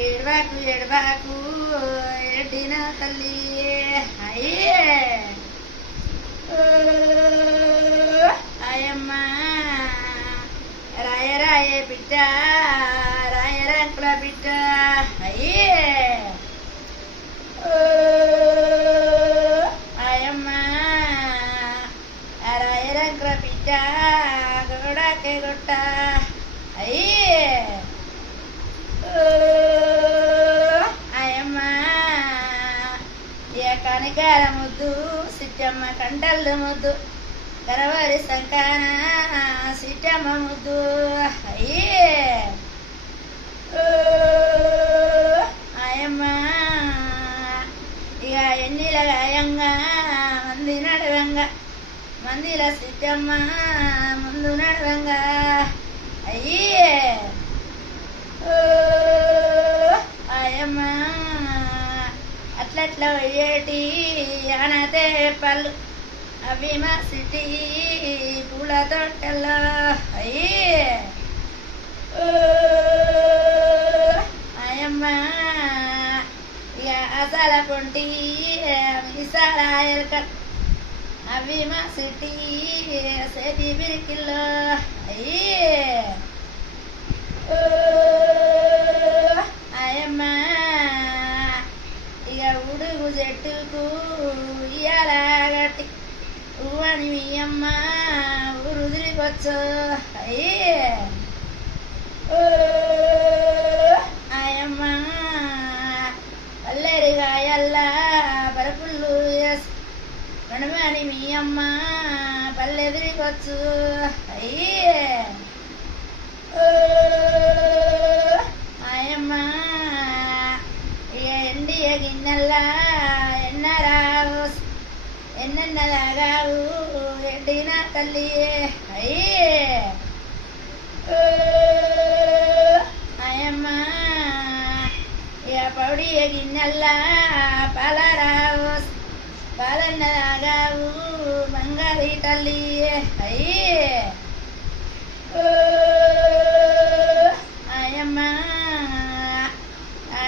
ఏడవాకు ఏడవాకు ఎడిన తల్లి అయ్యే అయ్యమ్మ రాయ రాయ బిడ్డ రాయ రంకుల బిడ్డ అయ్యే అయ్యమ్మ రాయ రంకుల బిడ్డ గొడకే గొట్ట అయ్యే అయ్యమ్మ కనకాల ముద్దు సిట్టమ్మ కంటల్లు ముద్దు కరవారి సంకాన సిట్టమ్మ ముద్దు అయ్యే అయ్యమ్మ ఇక ఎన్నిల గాయంగా మంది నడవంగా మందిల సిట్టమ్మ ముందు నడవంగా అయ్యే అయ్యమ్మ అట్లట్లా పోయేటి అనతే పళ్ళు అవి మా సిటీ పూల తోటల్లో అయ్యే అయ్యమ్మ ఇక అసల పొంటి మిసాల ఎలకట్ అవి మా సిటీ సేటి బిరికిల్లో అయ్యే అయ్యమ్మ ఇక ఉడుగు చెట్టుకు ఇయ్యాలగట్టి ఊవని మీ అమ్మ ఊరు తిరిగొచ్చు అయ్యే అయ్యమ్మ పల్లెరిగాయల్లా పరుపుళ్ళు నడుమని మీ అమ్మ పల్లె తిరిగొచ్చు అయ్యే అయ్యమ్మ ఇక ఎండియ గిన్నెల్లా ఎన్నరావు ఎన్నెన్నలాగావు ఎండిన తల్లి అయ్యే అయ్యమ్మ ఇక పౌడియ గిన్నెల్లా పాలరావు పాలన్నలాగావు బంగారి తల్లి అయ్యే అయ్యమ్మ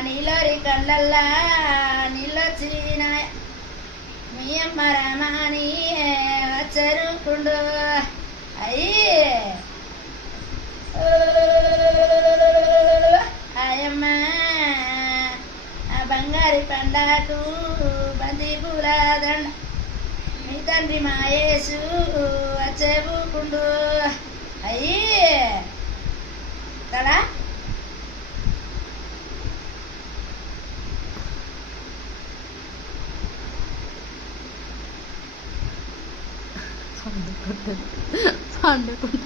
నీలోరి కళ్ళల్లా నీళ్ళొచ్చిన మీ అమ్మ రామాని వచ్చరుకుండు అయ్యే అయ్యమ్మ ఆ బంగారి పండాకు బంతి పూల దండ మీ తండ్రి మాయేసు వచ్చేవుకుండు అయ్యే కదా పండుకుంటుంది